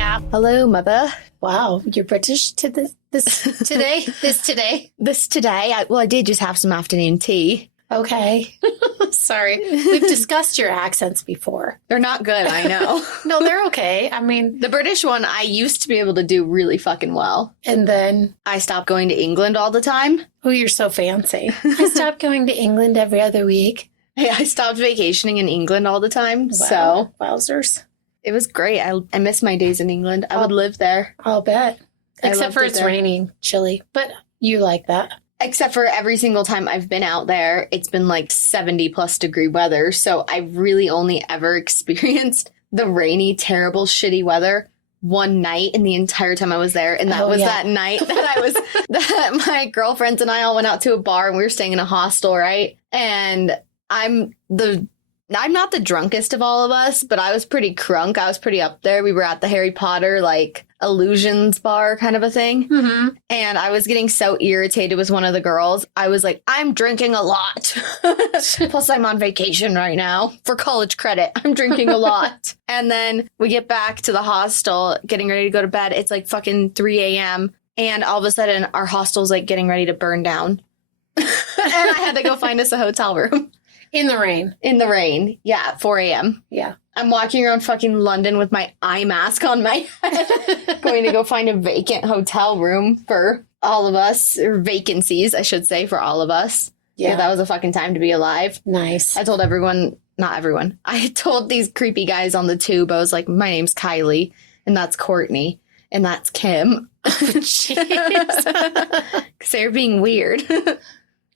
Yeah. Hello, mother. Wow, you're British to this today? This today. I did just have some afternoon tea. Okay. Sorry. We've discussed your accents before. They're not good, I know. No, they're okay. I mean, The British one I used to be able to do really fucking well. and then, I stopped going to England all the time. oh, you're so fancy. I stopped going to England every other week. I stopped vacationing in England all the time. Wow. So Wowzers. it was great. I miss my days in England. I would live there. I'll bet. I Except loved for it it's there. raining, chilly. But you like that. Except for every single time I've been out there, it's been like 70 plus degree weather. So I've really only ever experienced the rainy, terrible, shitty weather one night in the entire time I was there. And that was that night that my girlfriends and I all went out to a bar and we were staying in a hostel, right? And I'm not the drunkest of all of us, but I was pretty crunk. I was pretty up there. We were at the Harry Potter, like, illusions bar kind of a thing. Mm-hmm. And I was getting so irritated with one of the girls. I was like, I'm drinking a lot. Plus, I'm on vacation right now for college credit. I'm drinking a lot. And then we get back to the hostel, getting ready to go to bed. It's like fucking 3 a.m. And all of a sudden, our hostel's like getting ready to burn down. And I had to go find us a hotel room. In the rain. In the rain. Yeah, at 4 a.m. Yeah. I'm walking around fucking London with my eye mask on my head, going to go find a vacant hotel room for all of us, or vacancies, I should say, for all of us. Yeah. That was a fucking time to be alive. Nice. I told everyone, not everyone, I told these creepy guys on the tube, I was like, my name's Kylie, and that's Courtney, and that's Kim. Jeez. Because they were being weird.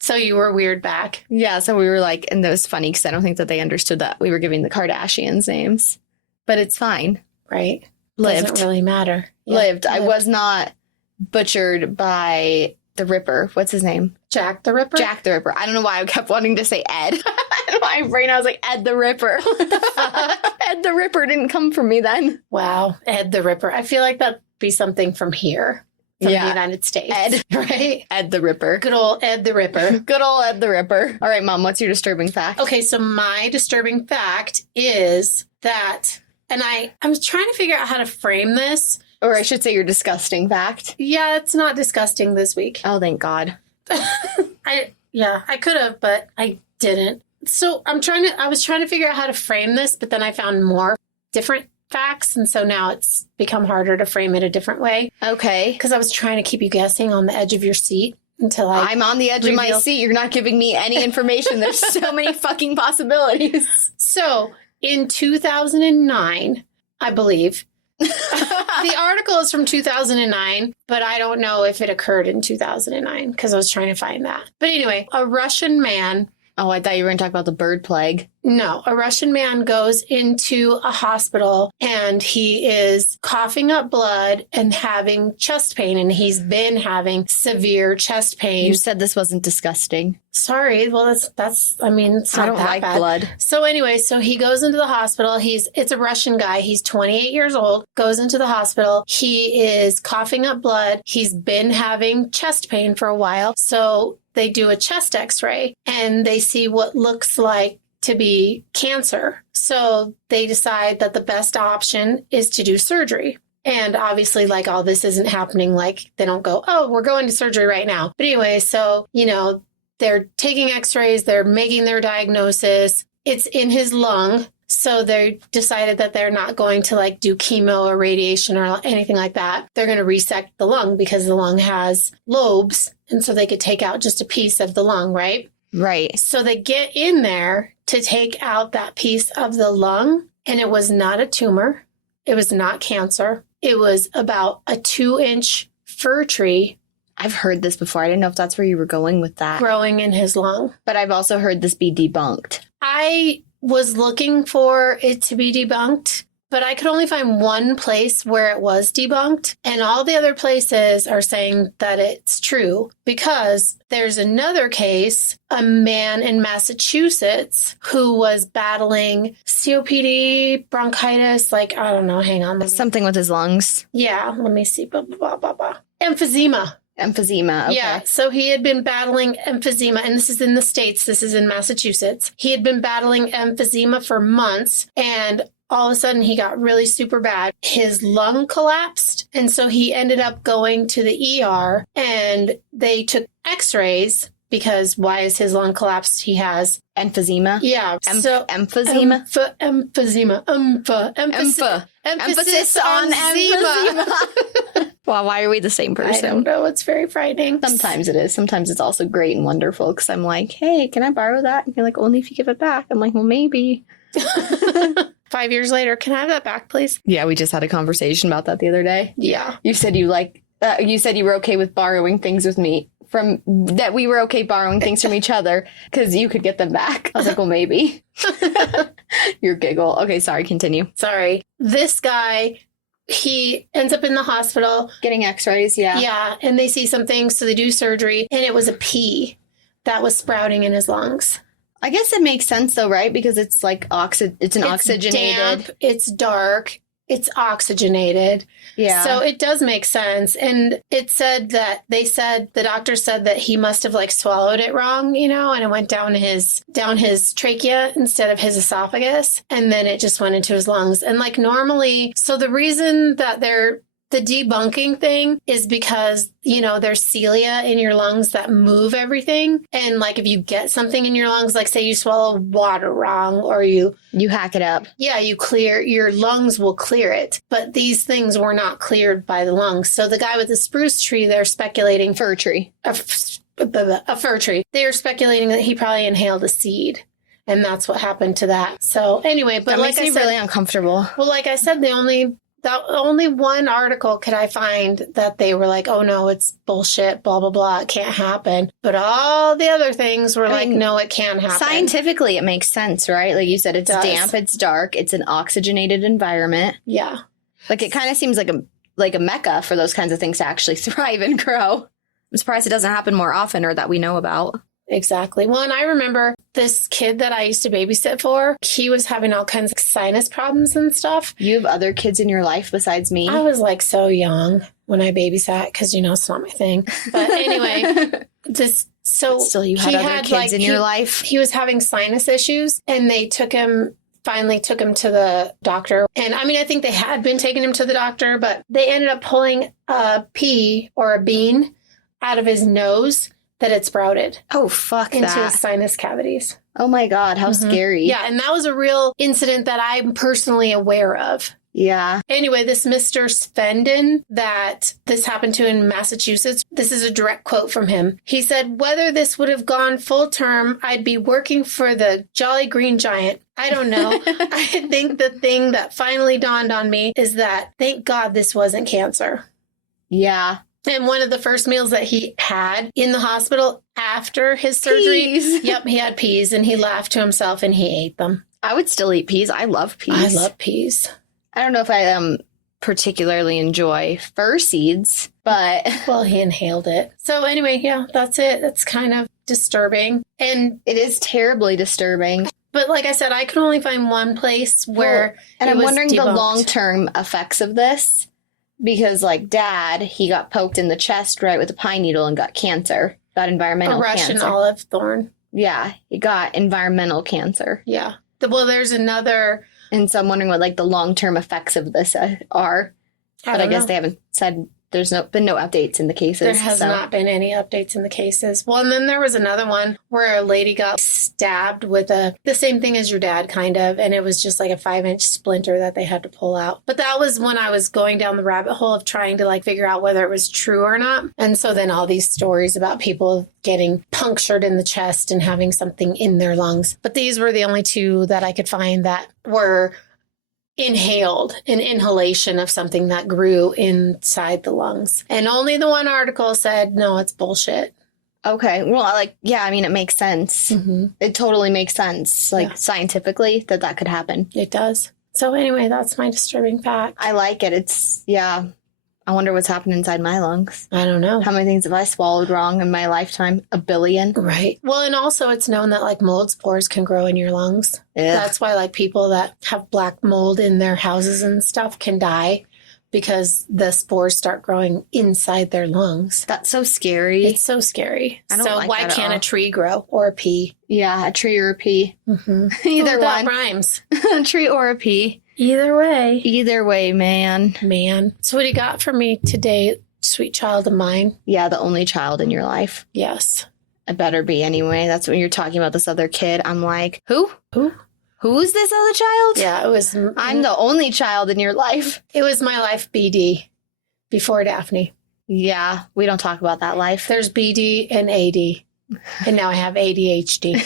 So you were weird back. Yeah, so we were like, and it was funny because I don't think that they understood that we were giving the Kardashians names. But it's fine. Right. Lived. Doesn't really matter. Yeah, Lived. I was not butchered by the Ripper. What's his name? Jack the Ripper? Jack the Ripper. I don't know why I kept wanting to say Ed. In my brain, I was like, Ed the Ripper. Ed the Ripper didn't come from me then. Wow. Ed the Ripper. I feel like that'd be something from here. From the United States. Ed. Right? Ed the Ripper. Good old Ed the Ripper. Good old Ed the Ripper. All right, Mom, what's your disturbing fact? Okay, so my disturbing fact is that, and I'm trying to figure out how to frame this. Or I should say your disgusting fact. Yeah, it's not disgusting this week. Oh, thank God. I could have, but I didn't. So I was trying to figure out how to frame this, but then I found more different facts, and so now it's become harder to frame it a different way. Okay. Because I was trying to keep you guessing on the edge of your seat until I'm on the edge of my seat. You're not giving me any information. There's so many fucking possibilities. So in 2009, I believe, the article is from 2009, but I don't know if it occurred in 2009 because I was trying to find that. But anyway, a Russian man. Oh, I thought you were going to talk about the bird plague. No, a Russian man goes into a hospital and he is coughing up blood and having chest pain. And he's been having severe chest pain. You said this wasn't disgusting. Sorry. Well, it's not I don't that like bad. blood. So anyway, so he goes into the hospital. It's a Russian guy. He's 28 years old, goes into the hospital. He is coughing up blood. He's been having chest pain for a while. So they do a chest x-ray and they see what looks like to be cancer. So they decide that the best option is to do surgery. And obviously, like, all this isn't happening. Like, they don't go, oh, we're going to surgery right now. But anyway, so, they're taking x-rays, they're making their diagnosis. It's in his lung. So they decided that they're not going to like do chemo or radiation or anything like that. They're going to resect the lung because the lung has lobes. And so they could take out just a piece of the lung, right? Right. So they get in there to take out that piece of the lung. And it was not a tumor. It was not cancer. It was about a 2-inch fir tree. I've heard this before. I didn't know if that's where you were going with that. Growing in his lung. But I've also heard this be debunked. I was looking for it to be debunked, but I could only find one place where it was debunked. And all the other places are saying that it's true because there's another case, a man in Massachusetts who was battling COPD, bronchitis, like, I don't know, hang on. Something with his lungs. Yeah, let me see. Blah, blah, blah, blah, blah. Emphysema. Emphysema. Okay. Yeah. So he had been battling emphysema, and this is in the States. This is in Massachusetts. He had been battling emphysema for months, and all of a sudden he got really super bad. His lung collapsed. And so he ended up going to the ER and they took x-rays because why is his lung collapsed? He has emphysema. Yeah. Emphysema. Emphysema. Emphasis on emphysema. Wow, why are we the same person? I don't know. It's very frightening. Sometimes it is. Sometimes it's also great and wonderful because I'm like, hey, can I borrow that? And you're like, only if you give it back. I'm like, well, maybe. 5 years later, can I have that back, please? Yeah, we just had a conversation about that the other day. Yeah. You said you were okay with borrowing things with me we were okay borrowing things from each other because you could get them back. I was like, well, maybe. Your giggle. Okay, sorry, continue. Sorry. This guy, he ends up in the hospital. Getting x-rays, yeah. Yeah, and they see something, so they do surgery, and it was a pea that was sprouting in his lungs. I guess it makes sense though, right? Because it's like it's oxygenated. Damp, it's dark, it's oxygenated. Yeah. So it does make sense. And it said that the doctor said that he must have like swallowed it wrong, and it went down his trachea instead of his esophagus. And then it just went into his lungs. And like normally, so the reason that the debunking thing is because, there's cilia in your lungs that move everything. And like if you get something in your lungs, like say you swallow water wrong or you hack it up. Yeah, your lungs will clear it. But these things were not cleared by the lungs. So the guy with the spruce tree, they're speculating. Fir tree. A fir tree. They're speculating that he probably inhaled a seed. And that's what happened to that. So anyway, but that like makes me really uncomfortable. Well, like I said, the only one article could I find that they were like, oh no, it's bullshit, blah, blah, blah, it can't happen. But all the other things were no, it can happen. Scientifically, it makes sense, right? Like you said, it's damp, it's dark, it's an oxygenated environment. Yeah. Like it kind of seems like a mecca for those kinds of things to actually thrive and grow. I'm surprised it doesn't happen more often or that we know about. Exactly. Well, and I remember this kid that I used to babysit for, he was having all kinds of sinus problems and stuff. You have other kids in your life besides me? I was like so young when I babysat because, it's not my thing. But anyway, still you had other kids in your life? He was having sinus issues and they finally took him to the doctor. And I mean, I think they had been taking him to the doctor, but they ended up pulling a pea or a bean out of his nose that had sprouted. Oh, fuck into his sinus cavities. Oh my God, how scary. Yeah, and that was a real incident that I'm personally aware of. Yeah. Anyway, this Mr. Svendon that this happened to in Massachusetts, this is a direct quote from him. He said, whether this would have gone full term, I'd be working for the Jolly Green Giant. I don't know. I think the thing that finally dawned on me is that thank God this wasn't cancer. Yeah. And one of the first meals that he had in the hospital after his surgery, peas. Yep, he had peas and he laughed to himself and he ate them. I would still eat peas. I love peas. I love peas. I don't know if I particularly enjoy fir seeds, but... Well, he inhaled it. So anyway, yeah, that's it. That's kind of disturbing. And it is terribly disturbing. But like I said, I could only find one place where and I'm wondering debunked. The long-term effects of this. Because, like, Dad, he got poked in the chest, right, with a pine needle and got cancer. Got environmental cancer. A Russian olive thorn. Yeah, he got environmental cancer. Yeah. Well, there's another... And so I'm wondering what, like, the long-term effects of this are. But I guess they haven't said... There's been no updates in the cases. There has not been any updates in the cases. Well, and then there was another one where a lady got stabbed with the same thing as your dad, kind of. And it was just like a 5-inch splinter that they had to pull out. But that was when I was going down the rabbit hole of trying to like figure out whether it was true or not. And so then all these stories about people getting punctured in the chest and having something in their lungs. But these were the only two that I could find that were inhaled, an inhalation of something that grew inside the lungs. And only the one article said, no, it's bullshit. Okay. Well, I mean, it makes sense. Mm-hmm. It totally makes sense, scientifically, that could happen. It does. So anyway, that's my disturbing fact. I like it. I wonder what's happened inside my lungs. I don't know. How many things have I swallowed wrong in my lifetime? 1 billion. Right. Well, and also it's known that like mold spores can grow in your lungs. Yeah. That's why like people that have black mold in their houses and stuff can die because the spores start growing inside their lungs. That's so scary. It's so scary. I don't like why that can't at all. A tree grow or a pea? Yeah, a tree or a pea. Mm-hmm. Either one. That rhymes. A tree or a pea. Either way, man. Man. So what do you got for me today, sweet child of mine? Yeah, the only child in your life. Yes. It better be anyway. That's when you're talking about this other kid. I'm like, who? Who's this other child? Yeah, it was. I'm the only child in your life. It was my life BD before Daphne. Yeah, we don't talk about that life. There's BD and AD. And now I have ADHD.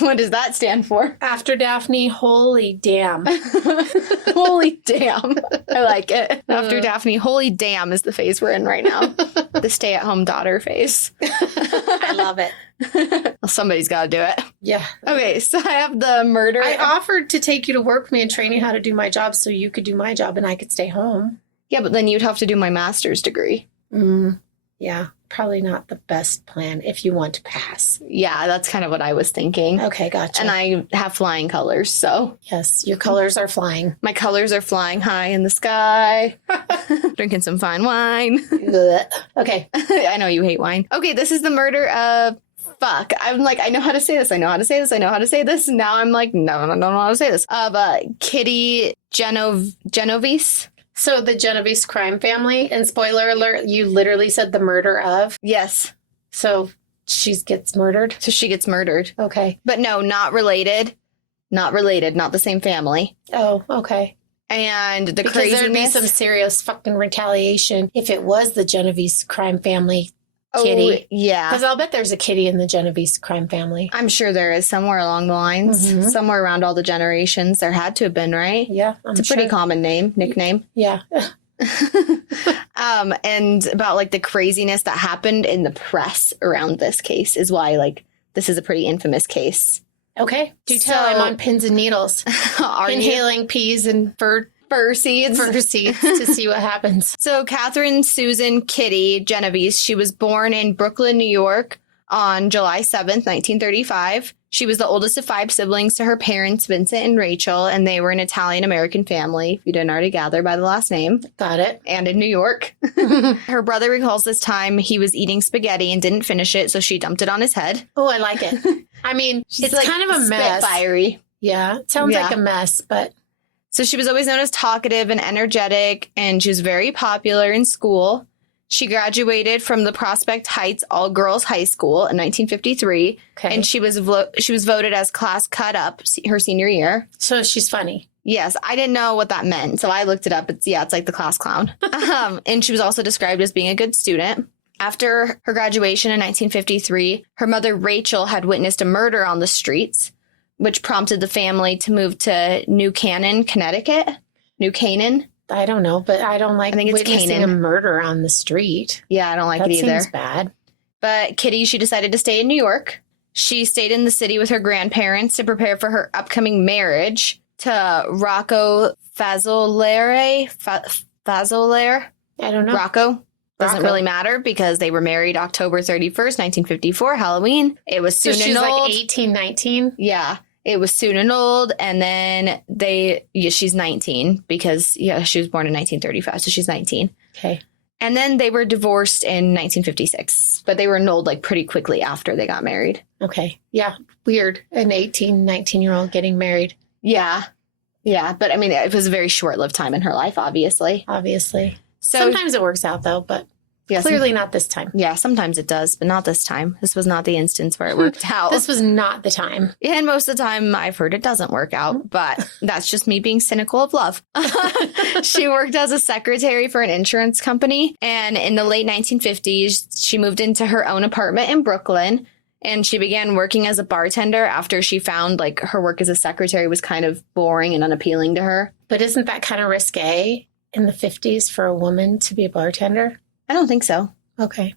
What does that stand for? After Daphne, holy damn. Holy damn. I like it. After Daphne, holy damn is the phase we're in right now. The stay-at-home daughter phase. I love it. Well, somebody's got to do it. Yeah. Okay, so I have the murder. I offered to take you to work with me and train you how to do my job so you could do my job and I could stay home. Yeah, but then you'd have to do my master's degree. Yeah, probably not the best plan if you want to pass. Yeah, that's kind of what I was thinking. Okay, gotcha. And I have flying colors, so. Yes, your colors are flying. My colors are flying high in the sky. Drinking some fine wine. Okay. I know you hate wine. Okay, this is the murder of... Fuck. I'm like, I know how to say this. I know how to say this. I know how to say this. And now I'm like, no, I don't know how to say this. Of Kitty Genovese. So the Genovese crime family, and spoiler alert, you literally said the murder of. Yes. So she gets murdered? So she gets murdered. Okay. But no, not related. Not related. Not the same family. Oh, okay. And the because craziness. there'd be some serious fucking retaliation if it was the Genovese crime family. Kitty. Oh, yeah. Because I'll bet there's a Kitty in the Genovese crime family. I'm sure there is somewhere along the lines, somewhere around all the generations. There had to have been, right? Yeah. It's a pretty common nickname. Yeah. And about like the craziness that happened in the press around this case is why like this is a pretty infamous case. Okay. Do tell, I'm on pins and needles. Inhaling peas and fur seeds to see what happens. So Catherine Susan Kitty Genovese, she was born in Brooklyn, New York on July 7th, 1935. She was the oldest of 5 siblings to her parents, Vincent and Rachel, and they were an Italian-American family, if you didn't already gather by the last name. Got it. And in New York. Her brother recalls this time he was eating spaghetti and didn't finish it, so she dumped it on his head. Oh, I like it. I mean, it's like kind of a mess. Spitfirey. Yeah, it sounds like a mess, but... So she was always known as talkative and energetic, and she was very popular in school. She graduated from the Prospect Heights All-Girls High School in 1953, and she was voted as class cut up her senior year. So she's funny. Yes, I didn't know what that meant, so I looked it up. It's like the class clown. And she was also described as being a good student. After her graduation in 1953, her mother Rachel had witnessed a murder on the streets, which prompted the family to move to New Canaan, Connecticut. New Canaan. I don't know, but I don't like witnessing a murder on the street. Yeah, I don't like it either. That seems bad. But Kitty, she decided to stay in New York. She stayed in the city with her grandparents to prepare for her upcoming marriage to Rocco Fazolare. Fazolare? I don't know. Rocco. Doesn't really matter because they were married October 31st, 1954, Halloween. It was soon and old. Like 18, 19? Yeah. It was soon and old, and then she's 19 because, she was born in 1935, so she's 19. Okay. And then they were divorced in 1956, but they were annulled like pretty quickly after they got married. Okay. Yeah. Weird. An 18, 19-year-old getting married. Yeah. Yeah. But I mean, it was a very short-lived time in her life, obviously. So sometimes it works out, though, but clearly not this time. Yeah, sometimes it does, but not this time. This was not the instance where it worked out. This was not the time. And most of the time, I've heard it doesn't work out, but that's just me being cynical of love. She worked as a secretary for an insurance company, and in the late 1950s, she moved into her own apartment in Brooklyn, and she began working as a bartender after she found, like, her work as a secretary was kind of boring and unappealing to her. But isn't that kind of risque in the 50s for a woman to be a bartender? I don't think so. Okay.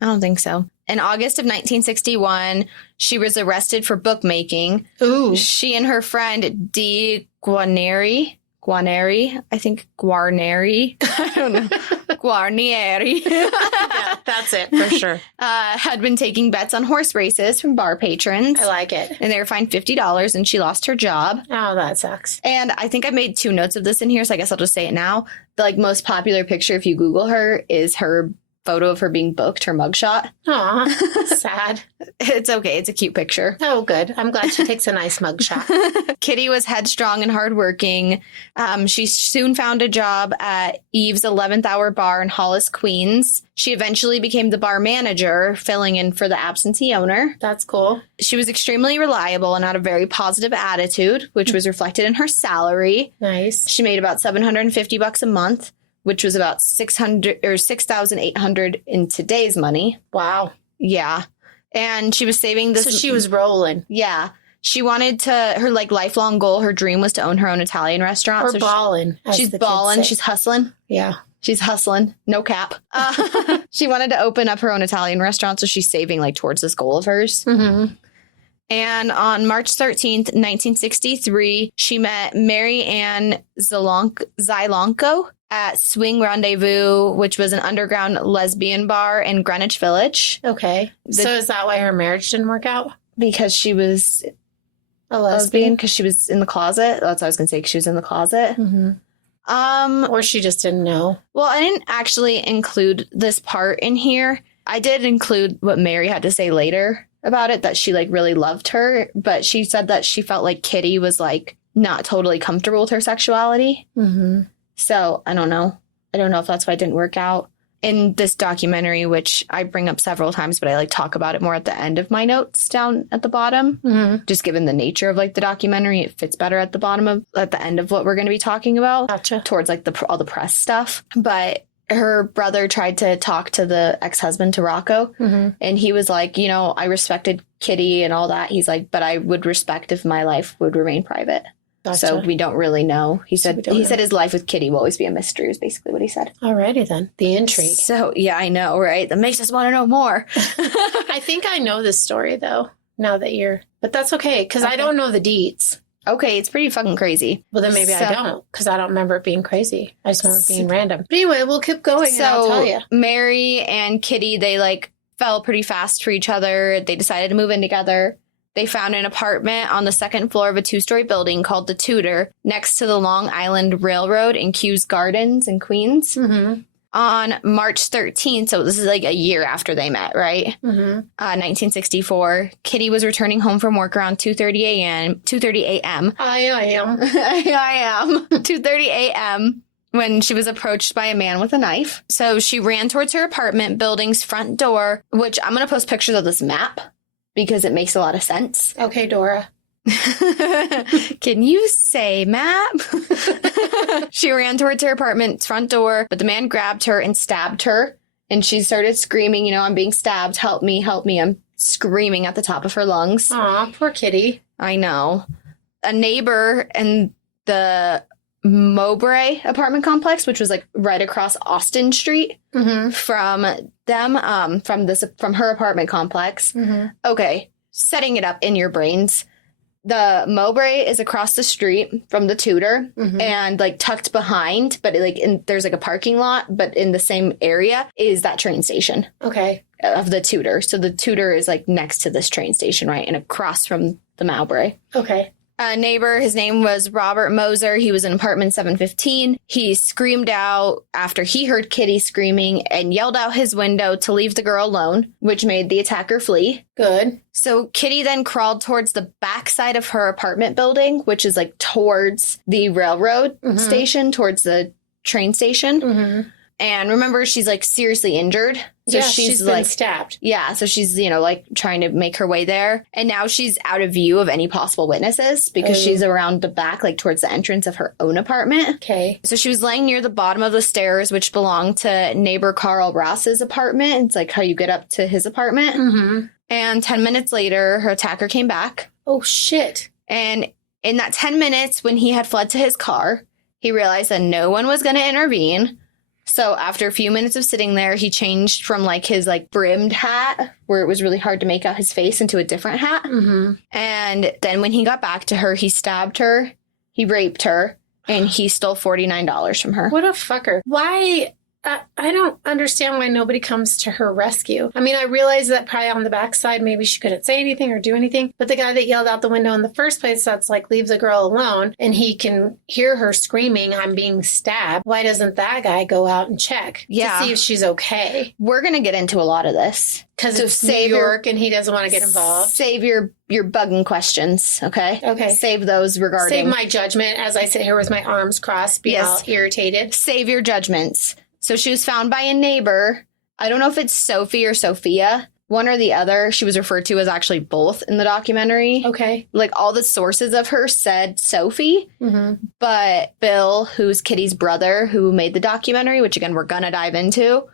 I don't think so. In August of 1961, she was arrested for bookmaking. Ooh. She and her friend Dee Guarneri, I think Guarneri. I don't know. Guarnieri. Yeah, that's it for sure. Had been taking bets on horse races from bar patrons. I like it. And they were fined $50 and she lost her job. Oh, that sucks. And I think I made 2 notes of this in here, so I guess I'll just say it now. The most popular picture, if you Google her, is her photo of her being booked, her mugshot. Aw, sad. It's okay. It's a cute picture. Oh, good. I'm glad she takes a nice mugshot. Kitty was headstrong and hardworking. She soon found a job at Eve's 11th Hour Bar in Hollis, Queens. She eventually became the bar manager, filling in for the absentee owner. That's cool. She was extremely reliable and had a very positive attitude, which was reflected in her salary. Nice. She made about $750 a month, which was about $6,800 in today's money. Wow. Yeah. And she was saving this. So she was rolling. Yeah. She wanted her like lifelong goal, her dream was to own her own Italian restaurant. Or So balling. she's balling. She's hustling. Yeah. She's hustling. No cap. She wanted to open up her own Italian restaurant. So she's saving like towards this goal of hers. Mm-hmm. And on March 13th, 1963, she met Mary Ann Zylonko at Swing Rendezvous, which was an underground lesbian bar in Greenwich Village. Okay. So is that why her marriage didn't work out? Because she was A lesbian, lesbian? because she was in the closet. That's what I was going to say, because she was in the closet. Mm-hmm. Or she just didn't know. Well, I didn't actually include this part in here. I did include what Mary had to say later about it, that she like really loved her, but she said that she felt like Kitty was like not totally comfortable with her sexuality. Mm-hmm. So I don't know. I don't know if that's why it didn't work out. In this documentary, which I bring up several times, but I like talk about it more at the end of my notes down at the bottom. Mm-hmm. Just given the nature of like the documentary, it fits better at the end of what we're going to be talking about. Gotcha. Towards like all the press stuff. But her brother tried to talk to the ex-husband, to Rocco, and he was like, you know, I respected Kitty and all that. He's like, but I would respect if my life would remain private. Gotcha. So we don't really know. He said know. his life with Kitty will always be a mystery, is basically what he said. Alrighty then. The intrigue. So yeah, I know, right? That makes us want to know more. I think I know this story though, now that but that's okay, because I don't know the deets. Okay, it's pretty fucking crazy. Well, then maybe I don't, because I don't remember it being crazy. I just remember it being random. But anyway, we'll keep going and I'll tell you. Mary and Kitty, they like fell pretty fast for each other. They decided to move in together. They found an apartment on the second floor of a 2-story building called the Tudor, next to the Long Island Railroad in Kews Gardens in Queens. Mm-hmm. On March 13th, so this is like a year after they met, right? 1964, Kitty was returning home from work around 2:30 a.m. I am. 2:30 a.m. when she was approached by a man with a knife. So she ran towards her apartment building's front door, which I'm going to post pictures of this map because it makes a lot of sense. Okay, Dora. Can you say map? She ran towards her apartment's front door, but the man grabbed her and stabbed her. And she started screaming, you know, I'm being stabbed. Help me, help me. I'm screaming at the top of her lungs. Aw, poor Kitty. I know. A neighbor in the Mowbray apartment complex, which was like right across Austin Street from them, from her apartment complex. Okay, setting it up in your brains. The Mowbray is across the street from the Tudor and like tucked behind, but there's like a parking lot, but in the same area is that train station. Okay. Of the Tudor. So the Tudor is like next to this train station, right? And across from the Mowbray. Okay. A neighbor, his name was Robert Moser. He was in apartment 715. He screamed out after he heard Kitty screaming and yelled out his window to leave the girl alone, which made the attacker flee. Good. So Kitty then crawled towards the backside of her apartment building, which is like towards the railroad station, towards the train station. And remember, she's like seriously injured. So she's like been stabbed. Yeah, so she's, you know, like trying to make her way there. And now she's out of view of any possible witnesses because she's around the back, like towards the entrance of her own apartment. Okay. So she was laying near the bottom of the stairs, which belonged to neighbor Carl Ross's apartment. It's like how you get up to his apartment. And 10 minutes later, her attacker came back. Oh, shit. And in that 10 minutes, when he had fled to his car, he realized that no one was going to intervene. So after a few minutes of sitting there, he changed from like his like brimmed hat, where it was really hard to make out his face, into a different hat. And then when he got back to her, he stabbed her, he raped her, and he stole $49 from her. What a fucker. Why? I don't understand why nobody comes to her rescue. I mean, I realize that probably on the backside, maybe she couldn't say anything or do anything. But the guy that yelled out the window in the first place, that's like, leave the girl alone. And he can hear her screaming, I'm being stabbed. Why doesn't that guy go out and check to see if she's okay? We're going to get into a lot of this. Because it's New York and he doesn't want to get involved. Save your bugging questions, okay? Okay. Save those regarding... Save my judgment as I sit here with my arms crossed, being all irritated. Save your judgments. So she was found by a neighbor. I don't know if it's Sophie or Sophia. One or the other. She was referred to as actually both in the documentary. Okay. Like, all the sources of her said Sophie. Mm-hmm. But Bill, who's Kitty's brother, who made the documentary, which, again, we're going to dive into,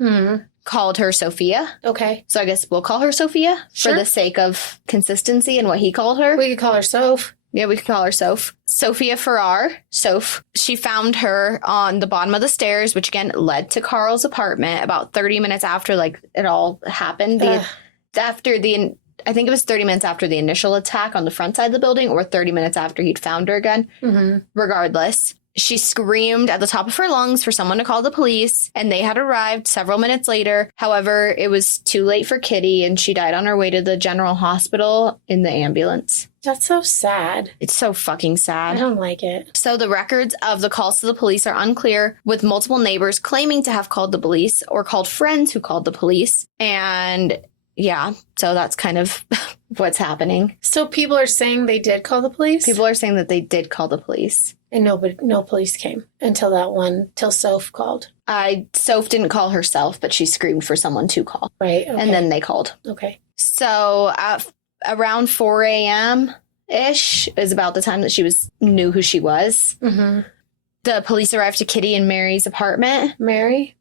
called her Sophia. Okay. So I guess we'll call her Sophia for the sake of consistency and what he called her. We could call her Soph. Yeah, we could call her Soph. Sophia Farrar, Soph. She found her on the bottom of the stairs, which again led to Carl's apartment about 30 minutes after it all happened. I think it was 30 minutes after the initial attack on the front side of the building, or 30 minutes after he'd found her again. Mm-hmm. Regardless, she screamed at the top of her lungs for someone to call the police, and they had arrived several minutes later. However, it was too late for Kitty, and she died on her way to the general hospital in the ambulance. That's so sad. It's so fucking sad. I don't like it. So the records of the calls to the police are unclear, with multiple neighbors claiming to have called the police or called friends who called the police. And yeah, so that's kind of what's happening. So people are saying they did call the police? People are saying that they did call the police. And no police came till Soph called. Soph didn't call herself, but she screamed for someone to call. Right. Okay. And then they called. Okay. So around 4 a.m.-ish is about the time that she knew who she was. Mm-hmm. The police arrived to Kitty and Mary's apartment. Marianne.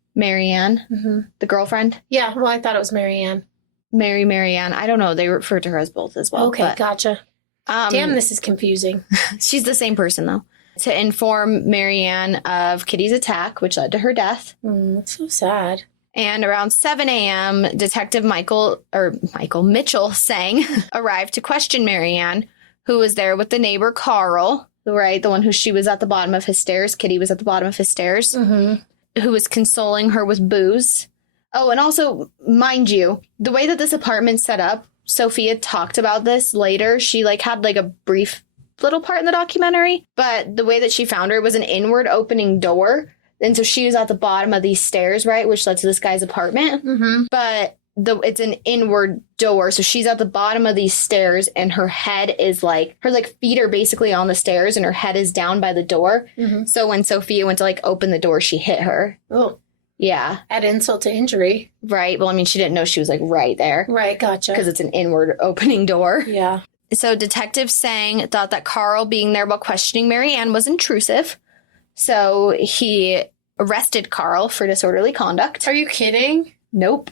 Mm-hmm. The girlfriend. Yeah, well, I thought it was Marianne. Marianne. I don't know. They refer to her as both as well. Okay, gotcha. Damn, this is confusing. She's the same person, though. To inform Marianne of Kitty's attack, which led to her death. That's so sad. And around 7 a.m., Detective Michael Mitchell Sang arrived to question Marianne, who was there with the neighbor Carl, right? The one she was at the bottom of his stairs. Kitty was at the bottom of his stairs, who was consoling her with booze. Oh, and also, mind you, the way that this apartment's set up, Sophia talked about this later. She had a brief little part in the documentary, but the way that she found her was an inward opening door. And so she was at the bottom of these stairs, right, which led to this guy's apartment. Mm-hmm. But it's an inward door, so she's at the bottom of these stairs, and her head is her feet are basically on the stairs, and her head is down by the door. Mm-hmm. So when Sophia went to open the door, she hit her. Oh. Yeah. Add insult to injury. Right. Well, I mean, she didn't know she was right there. Right. Gotcha. Because it's an inward opening door. Yeah. So Detective Sang thought that Carl being there while questioning Marianne was intrusive. So he arrested Carl for disorderly conduct. Are you kidding? Nope.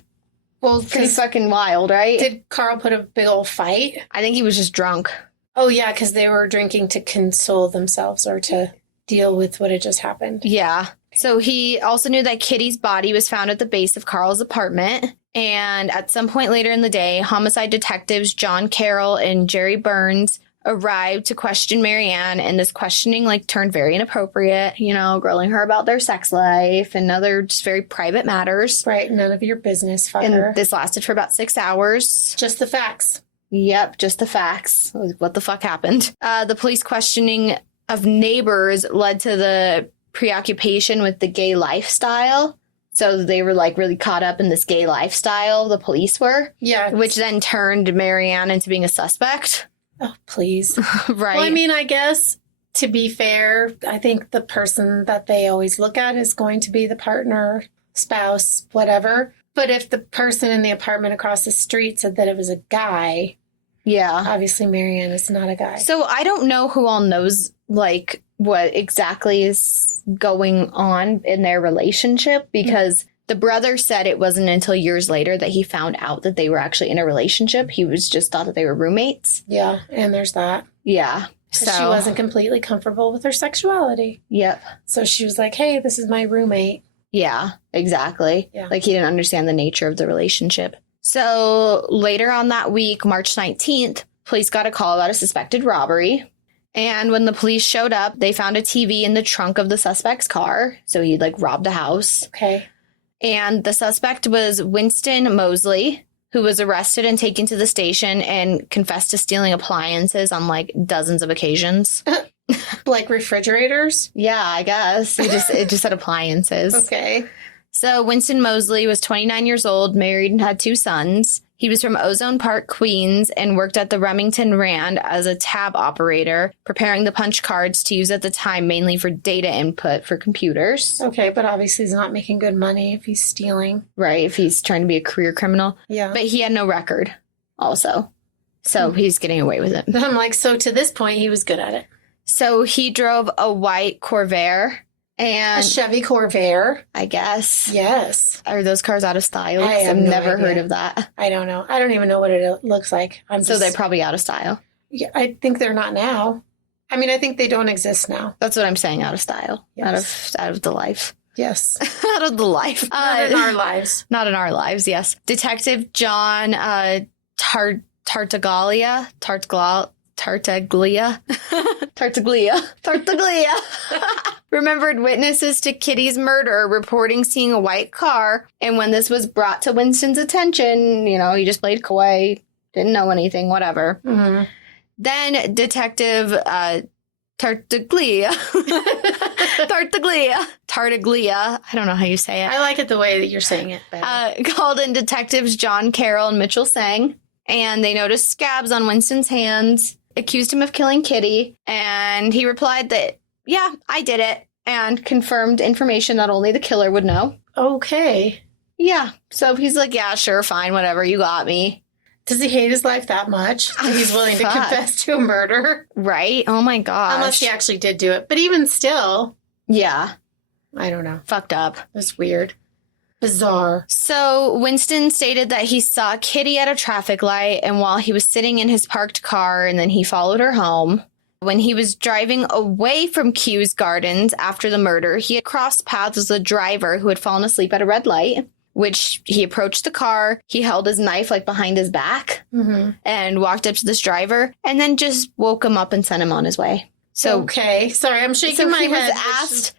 Well, pretty fucking wild, right? Did Carl put a big old fight? I think he was just drunk. Oh, yeah, because they were drinking to console themselves or to deal with what had just happened. Yeah. So he also knew that Kitty's body was found at the base of Carl's apartment. And at some point later in the day, homicide detectives John Carroll and Jerry Burns arrived to question Marianne, and this questioning turned very inappropriate, grilling her about their sex life and other just very private matters. Right, none of your business, fucker. And this lasted for about 6 hours. Just the facts. Yep, just the facts. What the fuck happened? The police questioning of neighbors led to the preoccupation with the gay lifestyle. So they were really caught up in this gay lifestyle, the police were. Yeah. Which then turned Marianne into being a suspect. Oh, please. Right. Well, I mean, I guess, to be fair, I think the person that they always look at is going to be the partner, spouse, whatever. But if the person in the apartment across the street said that it was a guy, yeah, obviously Marianne is not a guy. So I don't know who all knows, what exactly is going on in their relationship, because the brother said it wasn't until years later that he found out that they were actually in a relationship. He was just thought that they were roommates. Yeah, and there's that. Yeah. So she wasn't completely comfortable with her sexuality. Yep. So she was like, hey, this is my roommate. Yeah, exactly. Yeah. He didn't understand the nature of the relationship. So later on that week, March 19th, police got a call about a suspected robbery. And when the police showed up, they found a TV in the trunk of the suspect's car. So he'd robbed a house. Okay. And the suspect was Winston Mosley, who was arrested and taken to the station and confessed to stealing appliances on like dozens of occasions. Like refrigerators? Yeah, I guess. It just said appliances. Okay. So Winston Mosley was 29 years old, married, and had 2 sons. He was from Ozone Park, Queens, and worked at the Remington Rand as a tab operator, preparing the punch cards to use at the time mainly for data input for computers. Okay, but obviously he's not making good money if he's stealing. Right, if he's trying to be a career criminal. Yeah. But he had no record also. So he's getting away with it. I'm like, so to this point, he was good at it. So he drove a white Corvair. And A Chevy Corvair? I guess. Yes. Are those cars out of style? I have I've no never idea. heard of that. I don't know. I don't even know what it looks like. So they're probably out of style. Yeah, I think they're not now. I mean, I think they don't exist now. That's what I'm saying, out of style. Yes. Out of the life. Yes. Out of the life. Not in our lives. Not in our lives, yes. Detective John Tartaglia. Remembered witnesses to Kitty's murder reporting seeing a white car. And when this was brought to Winston's attention, he just played coy, didn't know anything, whatever. Mm-hmm. Then Detective Tartaglia. I don't know how you say it. I like it the way that you're saying it. Called in detectives John Carroll and Mitchell Sang. And they noticed scabs on Winston's hands, accused him of killing Kitty. And he replied that, yeah, I did it. And confirmed information that only the killer would know. Okay. Yeah. So he's like, yeah, sure, fine, whatever. You got me. Does he hate his life that much that he's willing to confess to a murder? Right? Oh, my gosh. Unless he actually did do it. But even still. Yeah. I don't know. Fucked up. That's weird. Bizarre. So Winston stated that he saw Kitty at a traffic light, and while he was sitting in his parked car, and then he followed her home. When he was driving away from Kews Gardens after the murder, he had crossed paths with a driver who had fallen asleep at a red light, which he approached the car. He held his knife like behind his back and walked up to this driver and then just woke him up and sent him on his way. So okay. Sorry, I'm shaking my head.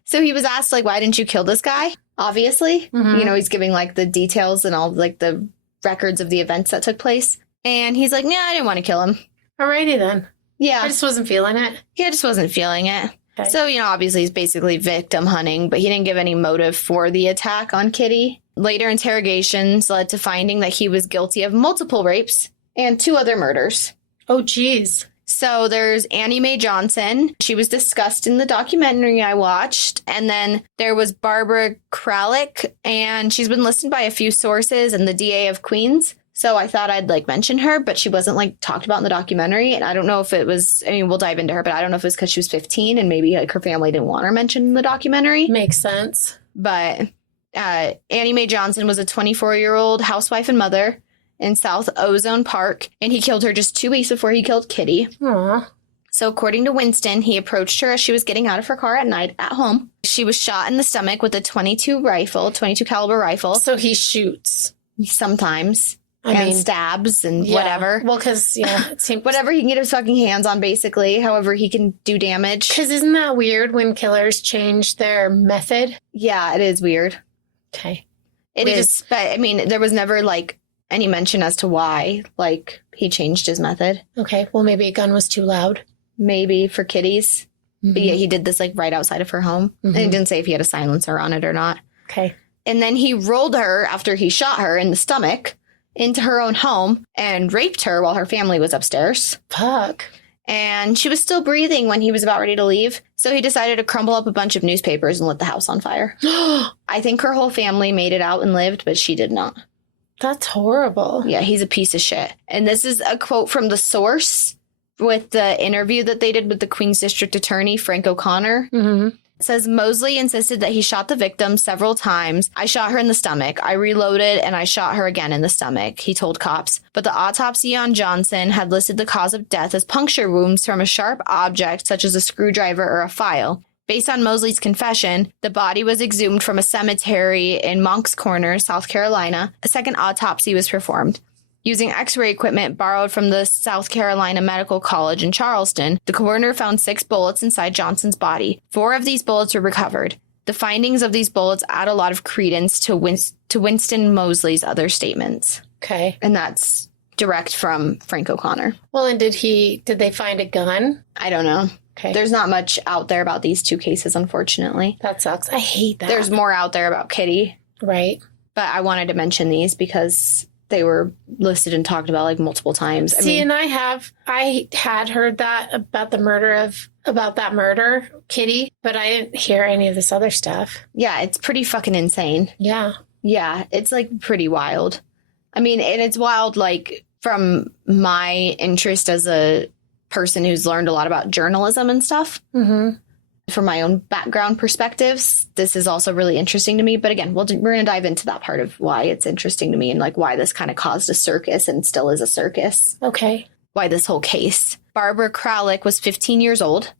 So he was asked, like, why didn't you kill this guy? Obviously. He's giving, like, the details and all, like, the records of the events that took place. And he's like, nah, I didn't want to kill him. Alrighty then. Yeah. I just wasn't feeling it. He just wasn't feeling it. Okay. So, obviously he's basically victim hunting, but he didn't give any motive for the attack on Kitty. Later interrogations led to finding that he was guilty of multiple rapes and 2 other murders. Oh, geez. So there's Annie Mae Johnson. She was discussed in the documentary I watched. And then there was Barbara Kralik, and she's been listed by a few sources and the DA of Queens. So I thought I'd mention her, but she wasn't talked about in the documentary. And I don't know if it was, we'll dive into her, but I don't know if it was because she was 15 and maybe her family didn't want her mentioned in the documentary. Makes sense. But Annie Mae Johnson was a 24-year-old housewife and mother in South Ozone Park, and he killed her just 2 weeks before he killed Kitty. Aw. So according to Winston, he approached her as she was getting out of her car at night at home. She was shot in the stomach with a .22 caliber rifle. So he shoots. Sometimes. I And mean, stabs and yeah. whatever. Well, because, it seems... Whatever he can get his fucking hands on, basically. However he can do damage. Because isn't that weird when killers change their method? Yeah, it is weird. Okay. It is. But, there was never, any mention as to why, he changed his method. Okay. Well, maybe a gun was too loud. Maybe for Kitty's. Mm-hmm. But yeah, he did this, right outside of her home. And he didn't say if he had a silencer on it or not. Okay. And then he rolled her after he shot her in the stomach into her own home and raped her while her family was upstairs. Fuck. And she was still breathing when he was about ready to leave. So he decided to crumble up a bunch of newspapers and lit the house on fire. I think her whole family made it out and lived, but she did not. That's horrible. Yeah, he's a piece of shit. And this is a quote from the source with the interview that they did with the Queens District Attorney, Frank O'Connor. It says, Mosley insisted that he shot the victim several times. I shot her in the stomach. I reloaded and I shot her again in the stomach, he told cops. But the autopsy on Johnson had listed the cause of death as puncture wounds from a sharp object such as a screwdriver or a file. Based on Mosley's confession, the body was exhumed from a cemetery in Moncks Corner, South Carolina. A second autopsy was performed. Using x-ray equipment borrowed from the South Carolina Medical College in Charleston, the coroner found 6 bullets inside Johnson's body. 4 of these bullets were recovered. The findings of these bullets add a lot of credence to Winston Mosley's other statements. Okay. And that's direct from Frank O'Connor. Well, and did they find a gun? I don't know. Okay. There's not much out there about these two cases, unfortunately. That sucks. I hate that. There's more out there about Kitty. Right. But I wanted to mention these because they were listed and talked about like multiple times. And I had heard that about that murder, Kitty, but I didn't hear any of this other stuff. Yeah, it's pretty fucking insane. Yeah. Yeah, it's like pretty wild. I mean, and it's wild like from my interest as a person who's learned a lot about journalism and stuff. Mm-hmm. From my own background perspectives, this is also really interesting to me. But again, we're going to dive into that part of why it's interesting to me and like why this kind of caused a circus and still is a circus. Okay. Why this whole case. Barbara Kralik was 15 years old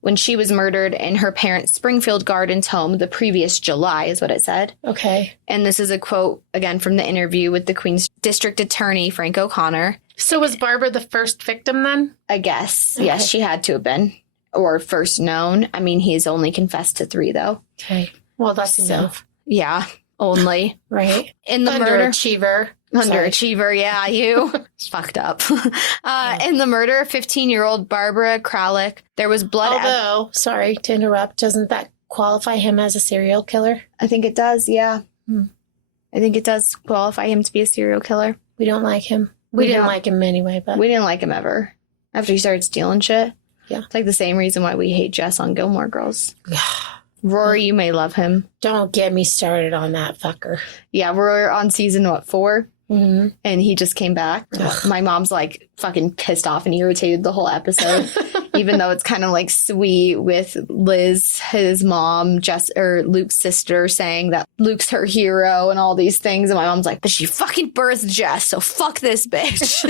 when she was murdered in her parents' Springfield Gardens home the previous July, is what it said. Okay. And this is a quote, again, from the interview with the Queen's District Attorney, Frank O'Connor. So was Barbara the first victim then? I guess. Okay. Yes, she had to have been. Or first known. I mean, he's only confessed to 3, though. Okay. Well, that's enough. Yeah, only. Right. In the Underachiever. Underachiever, yeah, you. Fucked up. In the murder of 15-year-old Barbara Kralik, there was blood. Although, sorry to interrupt, doesn't that qualify him as a serial killer? I think it does, yeah. I think it does qualify him to be a serial killer. We don't like him. We didn't like him anyway, but we didn't like him ever. After he started stealing shit. Yeah. It's like the same reason why we hate Jess on Gilmore Girls. Rory, you may love him. Don't get me started on that fucker. Yeah, we're on season, 4? Mm-hmm. And he just came back. My mom's like fucking pissed off and irritated the whole episode, even though it's kind of like sweet with Liz, his mom, Luke's sister, saying that Luke's her hero and all these things. And my mom's like, but she fucking birthed Jess, so fuck this bitch.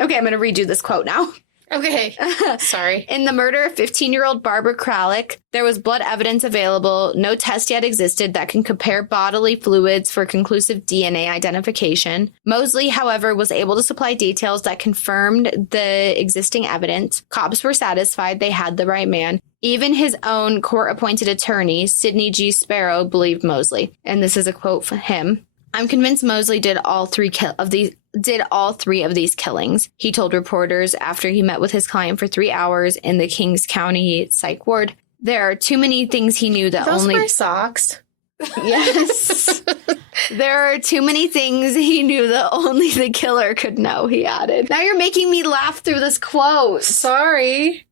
Okay, I'm going to redo this quote now. Okay. Sorry. In the murder of 15-year-old Barbara Kralik, there was blood evidence available. No test yet existed that can compare bodily fluids for conclusive DNA identification. Mosley, however, was able to supply details that confirmed the existing evidence. Cops were satisfied they had the right man. Even his own court-appointed attorney, Sidney G. Sparrow, believed Mosley. And this is a quote from him. I'm convinced Mosley did all three of these killings, he told reporters after he met with his client for 3 hours in the Kings County psych ward. There are too many things he knew that Those only... my socks. Yes. There are too many things he knew that only the killer could know, he added. Now you're making me laugh through this quote. Sorry.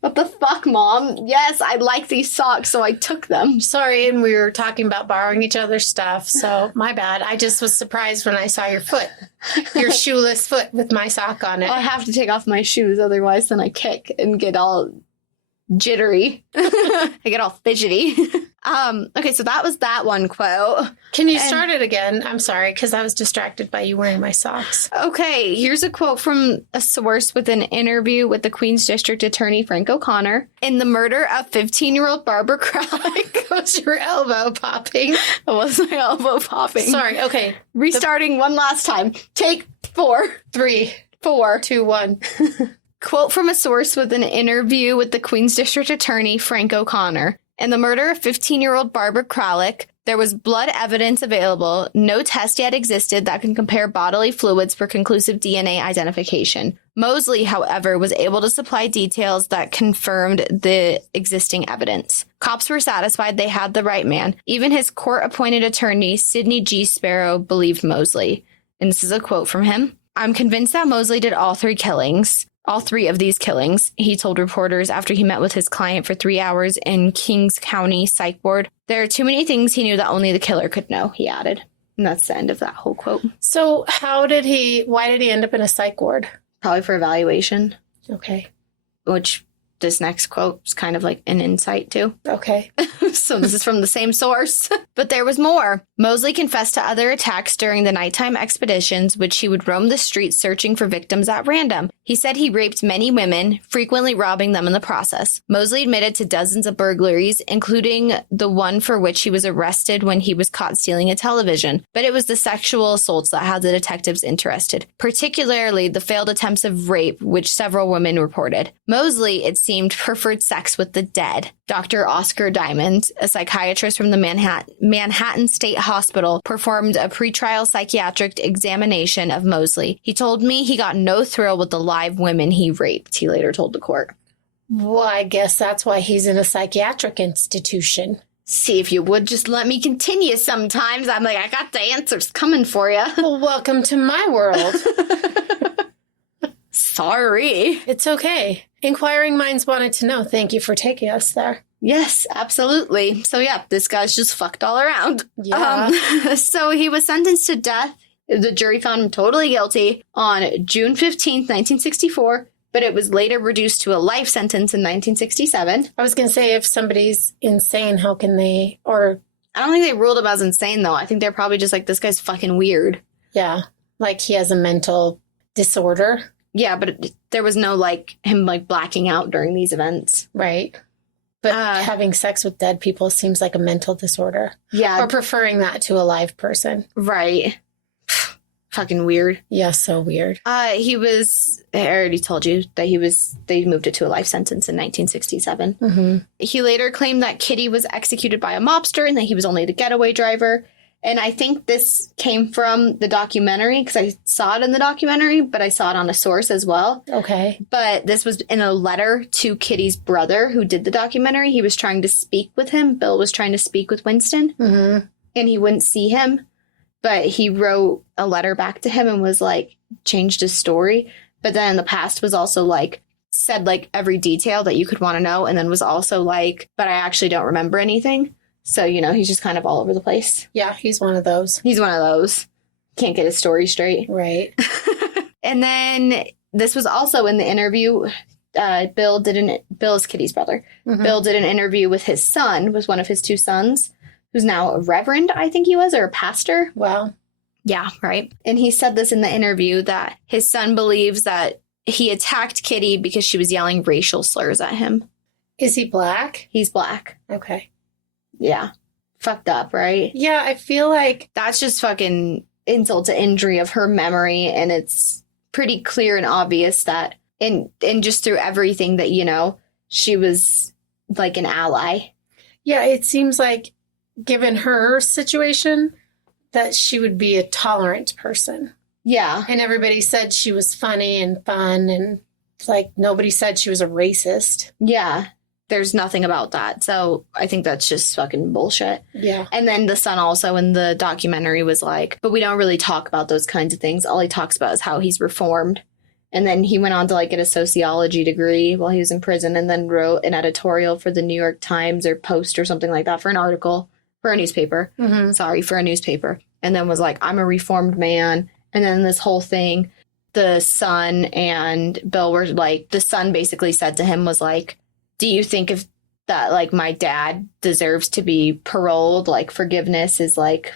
What the fuck, Mom? Yes, I like these socks, so I took them. Sorry, and we were talking about borrowing each other's stuff, so my bad. I just was surprised when I saw your foot. Your shoeless foot with my sock on it. I have to take off my shoes, otherwise then I kick and get all jittery. I get all fidgety. Okay, so that was that one quote. Can you start it again? I'm sorry, because I was distracted by you wearing my socks. Okay, here's a quote from a source with an interview with the Queen's District Attorney, Frank O'Connor. In the murder of 15-year-old Barbara Kralik. Was your elbow popping? It was my elbow popping. Sorry, okay. Restarting one last time. Take 4. 3, 4. 2, 1. Quote from a source with an interview with the Queen's District Attorney, Frank O'Connor. In the murder of 15-year-old Barbara Kralik, there was blood evidence available. No test yet existed that can compare bodily fluids for conclusive DNA identification. Mosley, however, was able to supply details that confirmed the existing evidence. Cops were satisfied they had the right man. Even his court-appointed attorney, Sidney G. Sparrow, believed Mosley. And this is a quote from him. I'm convinced that Mosley did all 3 of these killings, he told reporters after he met with his client for 3 hours in Kings County psych ward. There are too many things he knew that only the killer could know, he added. And that's the end of that whole quote. So why did he end up in a psych ward? Probably for evaluation. Okay. Which this next quote is kind of like an insight to. Okay. So this is from the same source. But there was more. Mosley confessed to other attacks during the nighttime expeditions, which he would roam the streets searching for victims at random. He said he raped many women, frequently robbing them in the process. Mosley admitted to dozens of burglaries, including the one for which he was arrested when he was caught stealing a television. But it was the sexual assaults that had the detectives interested, particularly the failed attempts of rape, which several women reported. Mosley, it seemed, seemed preferred sex with the dead. Dr. Oscar Diamond, a psychiatrist from the Manhattan State Hospital, performed a pretrial psychiatric examination of Mosley. He told me he got no thrill with the live women he raped, he later told the court. Well, I guess that's why he's in a psychiatric institution. See, if you would just let me continue sometimes. I'm like, I got the answers coming for you. Well, welcome to my world. Sorry. It's okay. Inquiring minds wanted to know. Thank you for taking us there. Yes, absolutely. So yeah, this guy's just fucked all around. Yeah. So he was sentenced to death. The jury found him totally guilty on June 15th, 1964, but it was later reduced to a life sentence in 1967. I was going to say, if somebody's insane, how can they, or... I don't think they ruled him as insane, though. I think they're probably just like, this guy's fucking weird. Yeah, like he has a mental disorder. Yeah, but there was no, like, him, like, blacking out during these events. Right. But having sex with dead people seems like a mental disorder. Yeah. Or preferring that to a live person. Right. Fucking weird. Yeah, so weird. I already told you that they moved it to a life sentence in 1967. Mm-hmm. He later claimed that Kitty was executed by a mobster and that he was only the getaway driver. And I think this came from the documentary because I saw it in the documentary, but I saw it on a source as well. Okay. But this was in a letter to Kitty's brother who did the documentary. He was trying to speak with him. Bill was trying to speak with Winston, Mm-hmm. and he wouldn't see him. But he wrote a letter back to him and was like, changed his story. But then in the past was also like, said like every detail that you could want to know. And then was also like, but I actually don't remember anything. So, you know, he's just kind of all over the place. Yeah, he's one of those. He's one of those. Can't get his story straight. Right. And then this was also in the interview. Bill is Kitty's brother. Mm-hmm. Bill did an interview with his son, was one of his two sons, who's now a reverend, I think he was, or a pastor. Wow. Yeah, right. And he said this in the interview that his son believes that he attacked Kitty because she was yelling racial slurs at him. Is he black? He's black. Okay. Yeah. Fucked up, right? Yeah, I feel like... That's just fucking insult to injury of her memory. And it's pretty clear and obvious that, and just through everything that, you know, she was like an ally. Yeah, it seems like, given her situation, that she would be a tolerant person. Yeah. And everybody said she was funny and fun, and like nobody said she was a racist. Yeah. There's nothing about that. So I think that's just fucking bullshit. Yeah. And then the son also in the documentary was like, but we don't really talk about those kinds of things. All he talks about is how he's reformed. And then he went on to like get a sociology degree while he was in prison, and then wrote an editorial for the New York Times or Post or something like that for an article. For a newspaper. Mm-hmm. Sorry, for a newspaper. And then was like, I'm a reformed man. And then this whole thing, the son and Bill were like, the son basically said to him was like, do you think if that like my dad deserves to be paroled? Like forgiveness is like,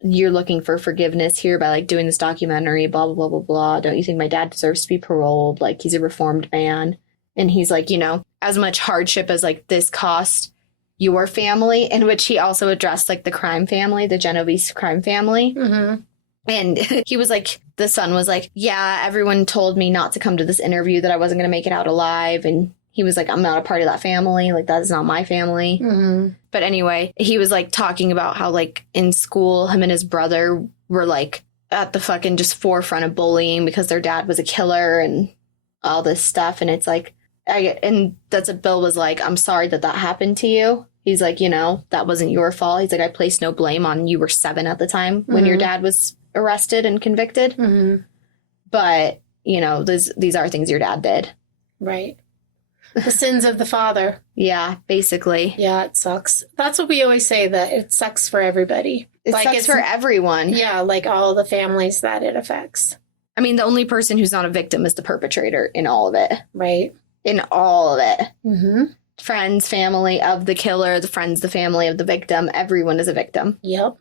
you're looking for forgiveness here by like doing this documentary, blah, blah, blah, blah, blah. Don't you think my dad deserves to be paroled? Like he's a reformed man. And he's like, you know, as much hardship as like this cost your family, in which he also addressed like the crime family, the Genovese crime family. Mm-hmm. And he was like, the son was like, yeah, everyone told me not to come to this interview, that I wasn't going to make it out alive. And he was like, I'm not a part of that family. Like, that is not my family. Mm-hmm. But anyway, he was like talking about how like in school, him and his brother were like at the fucking just forefront of bullying because their dad was a killer and all this stuff. And it's like, and that's what Bill was like, I'm sorry that happened to you. He's like, you know, that wasn't your fault. He's like, I placed no blame on you. Were 7 at the time when your dad was arrested and convicted. Mm-hmm. But, you know, these are things your dad did. Right. The sins of the father. Yeah, basically. Yeah, it sucks. That's what we always say, that it sucks for everybody. It sucks for everyone. Yeah, like all the families that it affects. I mean, the only person who's not a victim is the perpetrator in all of it. Right. In all of it. Mm-hmm. Friends, family of the killer, the friends, the family of the victim. Everyone is a victim. Yep.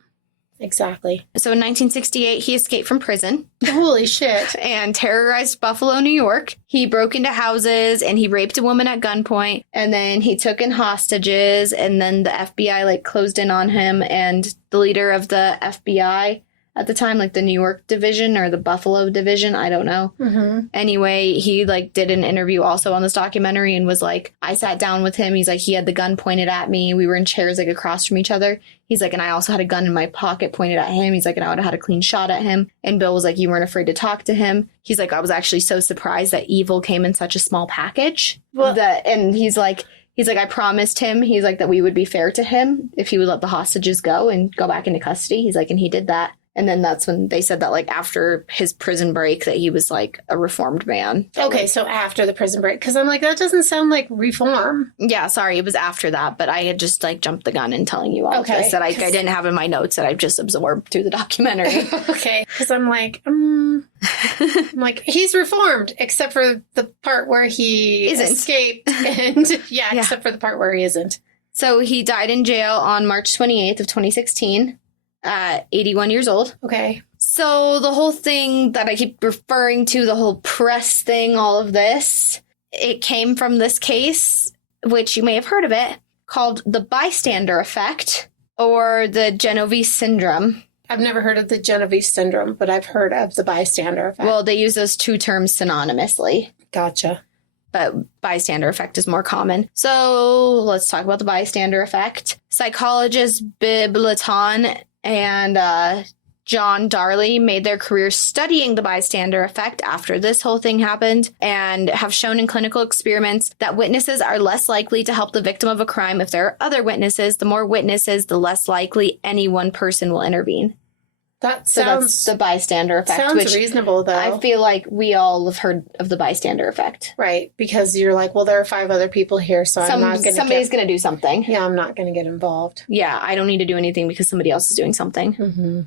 Exactly. So in 1968, he escaped from prison. Holy shit. And terrorized Buffalo, New York. He broke into houses and he raped a woman at gunpoint. And then he took in hostages. And then the FBI like closed in on him. And the leader of the FBI at the time, like the New York division or the Buffalo division. I don't know. Mm-hmm. Anyway, he like did an interview also on this documentary and was like, I sat down with him. He's like, he had the gun pointed at me. We were in chairs like across from each other. He's like, and I also had a gun in my pocket pointed at him. He's like, and I would have had a clean shot at him. And Bill was like, you weren't afraid to talk to him. He's like, I was actually so surprised that evil came in such a small package. And he's like, I promised him, he's like, that we would be fair to him if he would let the hostages go and go back into custody. He's like, and he did that. And then that's when they said that, like, after his prison break, that he was, like, a reformed man. Okay, so after the prison break. Because I'm like, that doesn't sound like reform. Yeah, sorry, it was after that. But I had just, like, jumped the gun in telling you all of this that I didn't have in my notes that I've just absorbed through the documentary. Okay, because I'm like, he's reformed, except for the part where he escaped. And yeah, except for the part where he isn't. So he died in jail on March 28th of 2016. 81 years old. Okay. So the whole thing that I keep referring to, the whole press thing, all of this, it came from this case, which you may have heard of it, called the Bystander Effect or the Genovese syndrome. I've never heard of the Genovese syndrome, but I've heard of the Bystander Effect. Well, they use those two terms synonymously. Gotcha. But bystander effect is more common. So let's talk about the bystander effect. Psychologists Bib Laton and John Darley made their careers studying the bystander effect after this whole thing happened and have shown in clinical experiments that witnesses are less likely to help the victim of a crime if there are other witnesses. The more witnesses, the less likely any one person will intervene. That So sounds that's the bystander effect. sounds which reasonable, though. I feel like we all have heard of the bystander effect. Right, because you're like, well, there are 5 other people here, so I'm not going to Somebody's going to do something. Yeah, I'm not going to get involved. Yeah, I don't need to do anything because somebody else is doing something. Mm-hmm.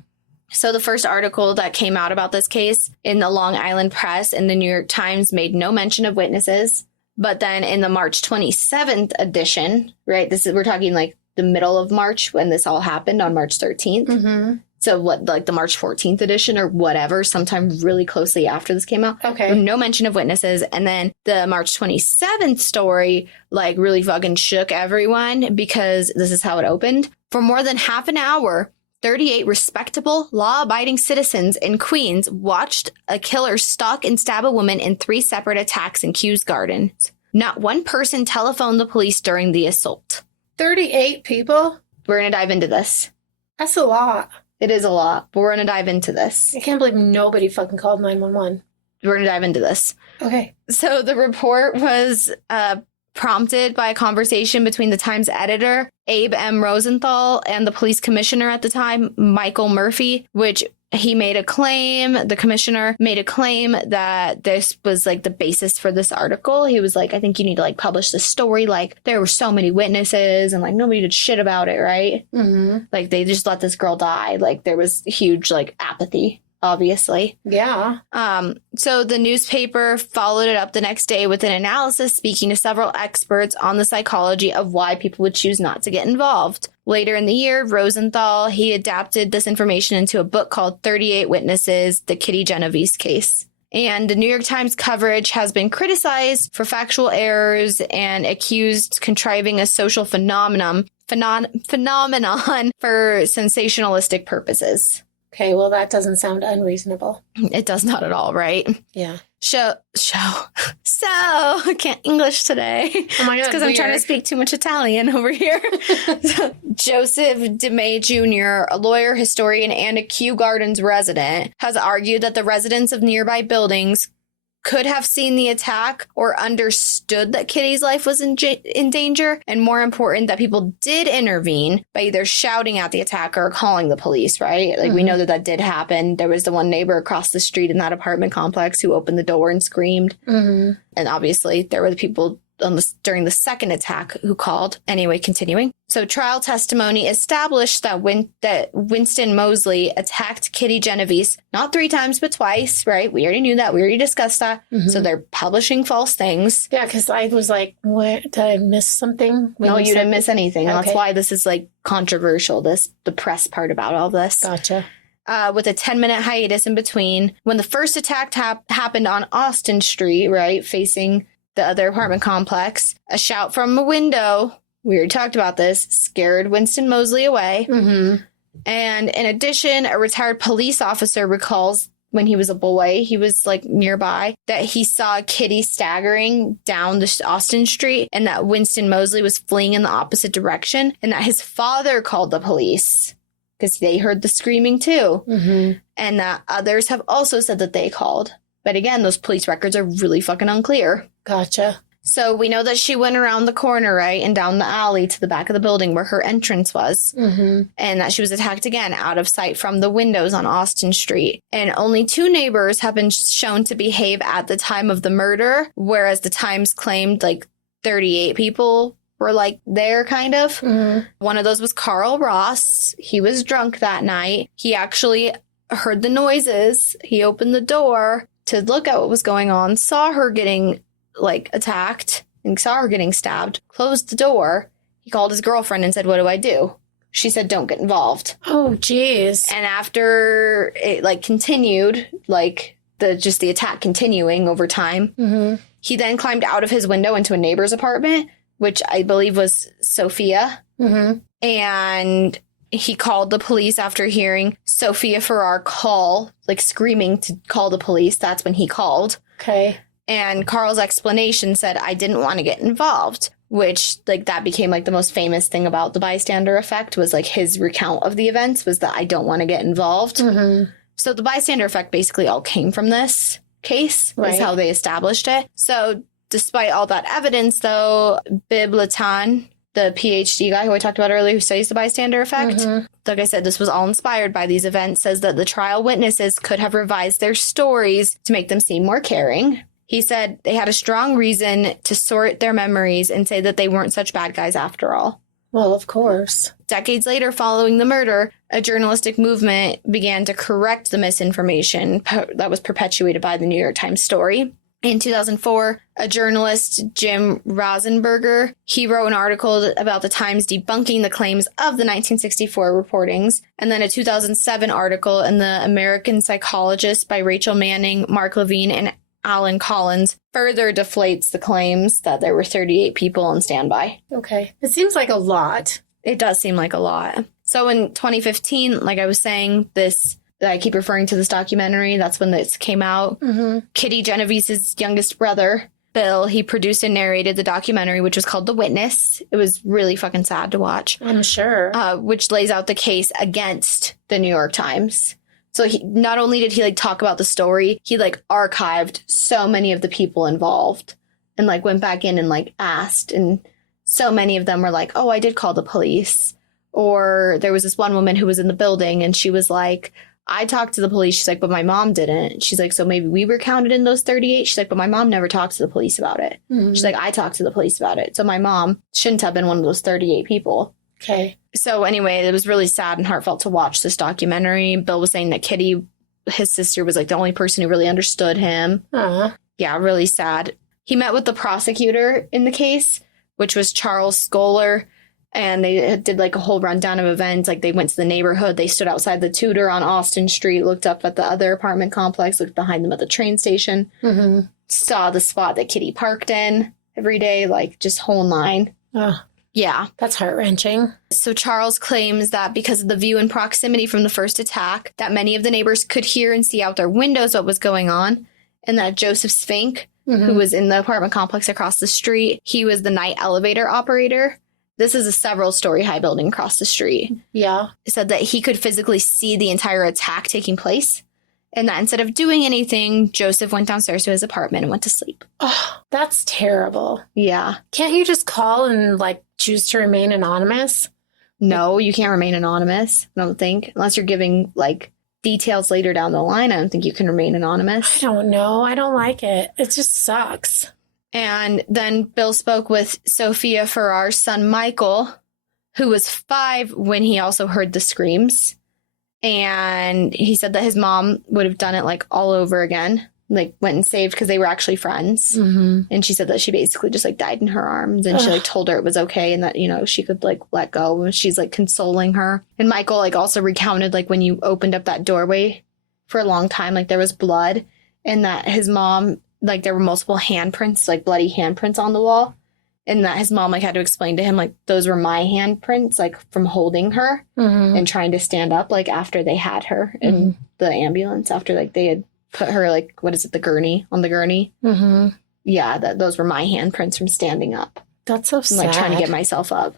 So the first article that came out about this case in the Long Island Press and the New York Times made no mention of witnesses. But then in the March 27th edition, right, we're talking like the middle of March when this all happened on March 13th. Mm-hmm. So what, like the March 14th edition or whatever, sometime really closely after this came out. Okay. No mention of witnesses. And then the March 27th story, like, really fucking shook everyone because this is how it opened. For more than half an hour, 38 respectable, law-abiding citizens in Queens watched a killer stalk and stab a woman in 3 separate attacks in Kews Gardens. Not one person telephoned the police during the assault. 38 people? We're going to dive into this. That's a lot. It is a lot, but we're going to dive into this. I can't believe nobody fucking called 911. We're going to dive into this. Okay. So the report was prompted by a conversation between the Times editor, Abe M. Rosenthal, and the police commissioner at the time, Michael Murphy, which he made a claim, the commissioner made a claim that this was like the basis for this article. He was like, I think you need to like publish this story. Like there were so many witnesses and like nobody did shit about it, right? Mm-hmm. Like they just let this girl die. Like there was huge like apathy. Obviously. Yeah. So the newspaper followed it up the next day with an analysis speaking to several experts on the psychology of why people would choose not to get involved. Later in the year, Rosenthal, he adapted this information into a book called 38 Witnesses, the Kitty Genovese Case. And the New York Times coverage has been criticized for factual errors and accused contriving a social phenomenon for sensationalistic purposes. Okay, well, that doesn't sound unreasonable. It does not at all, right? Yeah. So, I can't English today. Oh my God, because I'm trying to speak too much Italian over here. Joseph DeMay Jr., a lawyer, historian, and a Kew Gardens resident, has argued that the residents of nearby buildings could have seen the attack or understood that Kitty's life was in danger, and more important, that people did intervene by either shouting at the attacker or calling the police, right? Like, we know that did happen. There was the one neighbor across the street in that apartment complex who opened the door and screamed. Mm-hmm. And obviously, there were the people during the second attack who called. Anyway, continuing. So trial testimony established that Winston Moseley attacked Kitty Genovese not 3 times, but twice, right? We already knew that. We already discussed that. Mm-hmm. So they're publishing false things. Yeah, because I was like, what? Did I miss something? No, you didn't miss anything. Okay. That's why this is like controversial, the press part about all this. Gotcha. With a 10-minute hiatus in between. When the first attack happened on Austin Street, right, facing the other apartment complex, a shout from a window, we already talked about this, scared Winston Moseley away. Mm-hmm. And in addition, a retired police officer recalls when he was a boy, he was like nearby, that he saw Kitty staggering down the Austin Street and that Winston Moseley was fleeing in the opposite direction and that his father called the police because they heard the screaming too. Mm-hmm. And that others have also said that they called. But again, those police records are really fucking unclear. Gotcha. So we know that she went around the corner, right, and down the alley to the back of the building where her entrance was. Mm-hmm. And that she was attacked again out of sight from the windows on Austin Street. And only 2 neighbors have been shown to behave at the time of the murder, whereas the Times claimed like 38 people were like there kind of. Mm-hmm. One of those was Carl Ross. He was drunk that night. He actually heard the noises. He opened the door to look at what was going on, saw her getting like attacked and saw her getting stabbed, closed the door. He called his girlfriend and said, "What do I do?" She said, "Don't get involved." Oh, geez. And after it like continued, like the attack continuing over time, Mm-hmm. he then climbed out of his window into a neighbor's apartment, which I believe was Sophia. Mm-hmm. And he called the police after hearing Sophia Farrar call, like screaming to call the police. That's when he called. Okay. And Carl's explanation said, "I didn't want to get involved," which like that became like the most famous thing about the bystander effect was like his recount of the events was that "I don't want to get involved." Mm-hmm. So the bystander effect basically all came from this case, Right. is how they established it. So despite all that evidence, though, Bib Latan, the PhD guy who I talked about earlier who studies the bystander effect, Mm-hmm. like I said, this was all inspired by these events, says that the trial witnesses could have revised their stories to make them seem more caring. He said they had a strong reason to sort their memories and say that they weren't such bad guys after all. Well, of course. Decades later, following the murder, a journalistic movement began to correct the misinformation that was perpetuated by the New York Times story. In 2004, a journalist, Jim Rosenberger, he wrote an article about the Times debunking the claims of the 1964 reportings, and then a 2007 article in the American Psychologist by Rachel Manning, Mark Levine, and Alan Collins further deflates the claims that there were 38 people on standby. Okay. It seems like a lot. It does seem like a lot. So in 2015, like I was saying, I keep referring to this documentary. That's when this came out. Mm-hmm. Kitty Genovese's youngest brother, Bill, he produced and narrated the documentary, which was called The Witness. It was really fucking sad to watch. I'm sure. Which lays out the case against the New York Times. So he not only did he like talk about the story, he like archived so many of the people involved and like went back in and like asked. And so many of them were like, "Oh, I did call the police." Or there was this one woman who was in the building and she was like, "I talked to the police." She's like, "But my mom didn't." She's like, "So maybe we were counted in those 38." She's like, "But my mom never talked to the police about it." Mm-hmm. She's like, "I talked to the police about it. So my mom shouldn't have been one of those 38 people." Okay. So anyway, it was really sad and heartfelt to watch this documentary. Bill was saying that Kitty, his sister, was like the only person who really understood him. Yeah, really sad. He met with the prosecutor in the case, which was Charles Scholar, and they did like a whole rundown of events. Like they went to the neighborhood, they stood outside the Tudor on Austin Street, looked up at the other apartment complex, looked behind them at the train station, Mm-hmm. saw the spot that Kitty parked in every day, like just whole nine. Oh, Yeah. that's heart-wrenching. So Charles claims that because of the view and proximity from the first attack, that many of the neighbors could hear and see out their windows what was going on, and that Joseph Spink, Mm-hmm. who was in the apartment complex across the street, he was the night elevator operator. This is a several-story high building across the street. Yeah. Said that he could physically see the entire attack taking place, and that instead of doing anything, Joseph went downstairs to his apartment and went to sleep. Oh, that's terrible. Yeah. Can't you just call and like choose to remain anonymous? No, you can't remain anonymous, I don't think. Unless you're giving, like, details later down the line, I don't think you can remain I anonymous. don't know. I don't like it. It just sucks. And then Bill spoke with Sophia Farrar's son, Michael, who was 5 when he also heard the screams. And he said that his mom would have done it, like, all over again. Like, went and saved because they were actually friends. Mm-hmm. And she said that she basically just, like, died in her arms. And she, like, told her it was okay and that, you know, she could, like, let go. And she's, like, consoling her. And Michael, like, also recounted, like, when you opened up that doorway for a long time, like, there was blood. And that his mom, like, there were multiple handprints, like, bloody handprints on the wall. And that his mom like had to explain to him like those were my handprints like from holding her and trying to stand up like after they had her in the ambulance after like they had put her like what is it, the gurney on the gurney. Yeah, those were my handprints from standing up. That's so sad. And, like trying to get myself up.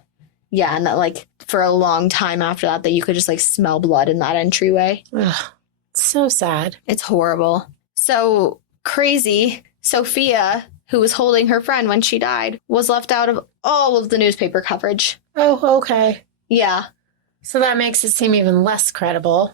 Yeah, and that like for a long time after that you could just like smell blood in that entryway. Ugh, so sad. It's horrible. So crazy. Sophia, who was holding her friend when she died, was left out of all of the newspaper coverage. Oh, okay. Yeah. So that makes it seem even less credible.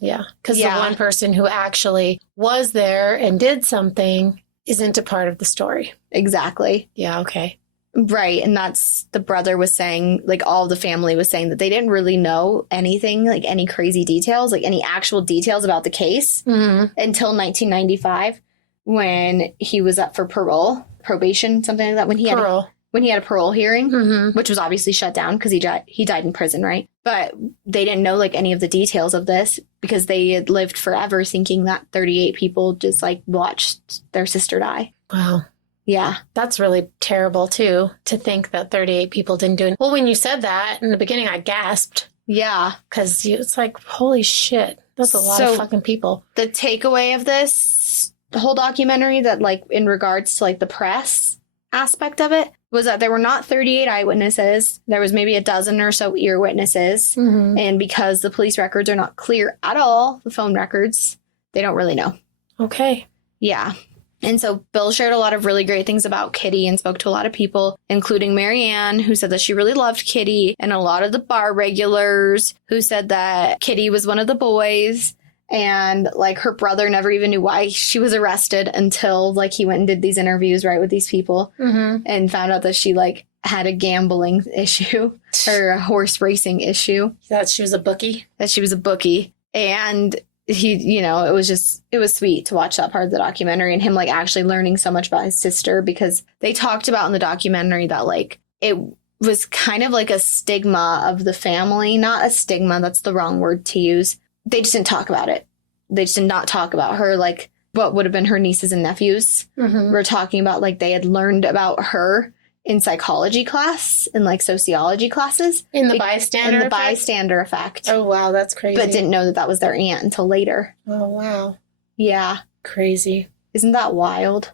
Yeah. Because the one person who actually was there and did something isn't a part of the story. Exactly. Yeah, okay. Right. And that's the brother was saying, like all the family was saying that they didn't really know anything, like any crazy details, like any actual details about the case until 1995 when he was up for probation, something like that. When he had a parole hearing, which was obviously shut down because he died in prison, right? But they didn't know like any of the details of this because they had lived forever thinking that 38 people just like watched their sister die. Wow. Yeah. That's really terrible, too, to think that 38 people didn't do it. Well, when you said that in the beginning, I gasped. Yeah. Because it's like, holy shit, that's a lot of fucking people. The takeaway of this whole documentary that, like, in regards to, like, the press aspect of it was that there were not 38 eyewitnesses. There was maybe a dozen or so ear witnesses. And because the police records are not clear at all, the phone records, they don't really know. Okay. Yeah. And so Bill shared a lot of really great things about Kitty and spoke to a lot of people, including Marianne, who said that she really loved Kitty, and a lot of the bar regulars who said that Kitty was one of the boys. And like her brother never even knew why she was arrested until like he went and did these interviews, right, with these people and found out that she like had a gambling issue or a horse racing issue. That she was a bookie? That she was a bookie. And he, you know, it was sweet to watch that part of the documentary and him like actually learning so much about his sister because they talked about in the documentary that like it was kind of like a stigma of the family. Not a stigma, that's the wrong word to use. They just didn't talk about it. They just did not talk about her, like what would have been her nieces and nephews. We're talking about like they had learned about her in psychology class and like sociology classes. In the bystander effect? Bystander effect. Oh, wow, that's crazy. But didn't know that that was their aunt until later. Oh, wow. Yeah. Crazy. Isn't that wild?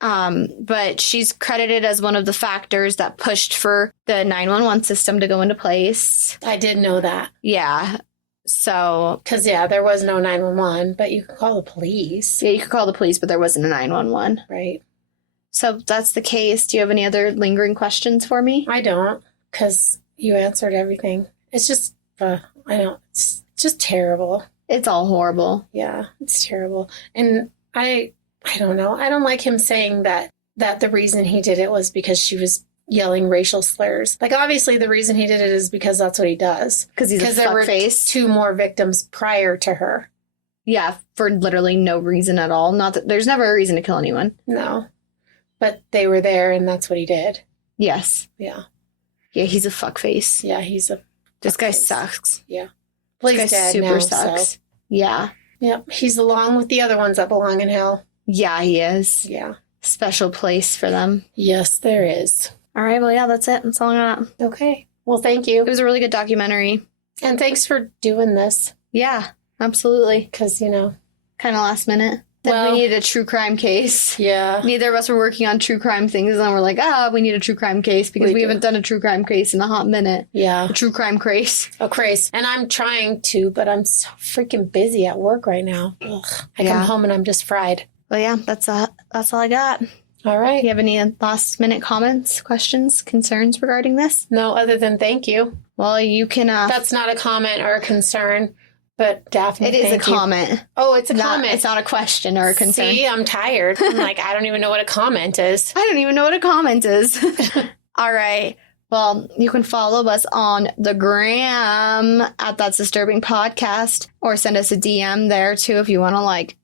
But she's credited as one of the factors that pushed for the 911 system to go into place. I did know that. Yeah. So. Because, yeah, there was no 911, but you could call the police. Yeah, you could call the police, but there wasn't a 911. Right. So that's the case. Do you have any other lingering questions for me? I don't, because you answered everything. It's just, it's just terrible. It's all horrible. Yeah, it's terrible. And I don't know. I don't like him saying that the reason he did it was because she was yelling racial slurs. Like, obviously, the reason he did it is because that's what he does. Because he's a fuckface. There were 2 more victims prior to her. Yeah, for literally no reason at all. Not that there's never a reason to kill anyone. No. But they were there, and that's what he did. Yes. Yeah. Yeah, he's a fuckface. Yeah, he's a This guy sucks. Yeah. Well, this guy super sucks. So. Yeah. Yep. He's along with the other ones that belong in hell. Yeah, he is. Yeah. Special place for them. Yes, there is. All right, well, yeah, that's it. That's all I got. Okay. Well, thank you. It was a really good documentary. And thanks for doing this. Yeah, absolutely. Because, kind of last minute. Then we needed a true crime case. Yeah. Neither of us were working on true crime things, and we're like, we need a true crime case because we haven't done a true crime case in a hot minute. Yeah. A true crime case. A case. And I'm trying to, but I'm so freaking busy at work right now. Ugh. I come home and I'm just fried. Well, yeah, that's all I got. All right. Do you have any last minute comments, questions, concerns regarding this? No, other than thank you. Well, you can... That's not a comment or a concern. But Daphne, it is a comment. Oh, it's a comment. It's not a question or a concern. See, I'm tired. I'm like, I don't even know what a comment is. I don't even know what a comment is. All right. Well, you can follow us on the gram at That's Disturbing Podcast or send us a DM there too if you want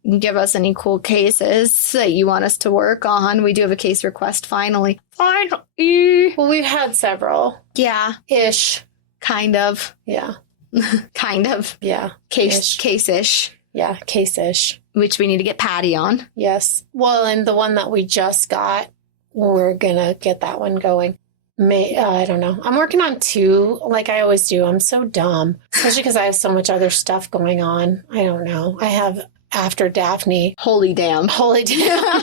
to give us any cool cases that you want us to work on. We do have a case request finally. Finally. Well, we've had several. Yeah. Ish. Kind of. Yeah. Kind of. Yeah. Case-ish. Yeah, case-ish. Which we need to get Patty on. Yes. Well, and the one that we just got we're gonna get that one going. I don't know. I'm working on 2, like I always do. I'm so dumb, especially because I have so much other stuff going on. I don't know. I have After Daphne. Holy damn. Holy damn.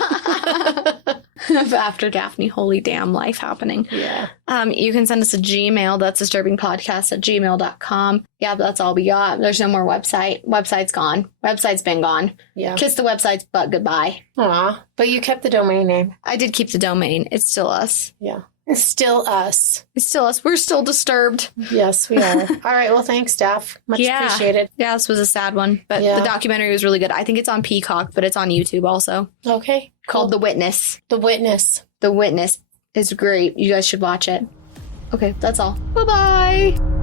After Daphne, holy damn life happening. Yeah. You can send us a Gmail. That's disturbingpodcast@gmail.com. Yeah, that's all we got. There's no more website. Website's gone. Website's been gone. Yeah. Kiss the website's butt goodbye. Aw. But you kept the domain name. I did keep the domain. It's still us. Yeah. It's still us. It's still us. We're still disturbed. Yes, we are. All right. Well, thanks, Steph. Much appreciated. Yeah, this was a sad one. But Yeah. the documentary was really good. I think it's on Peacock, but it's on YouTube also. Okay. Called The Witness. The Witness. The Witness is great. You guys should watch it. Okay, that's all. Bye-bye.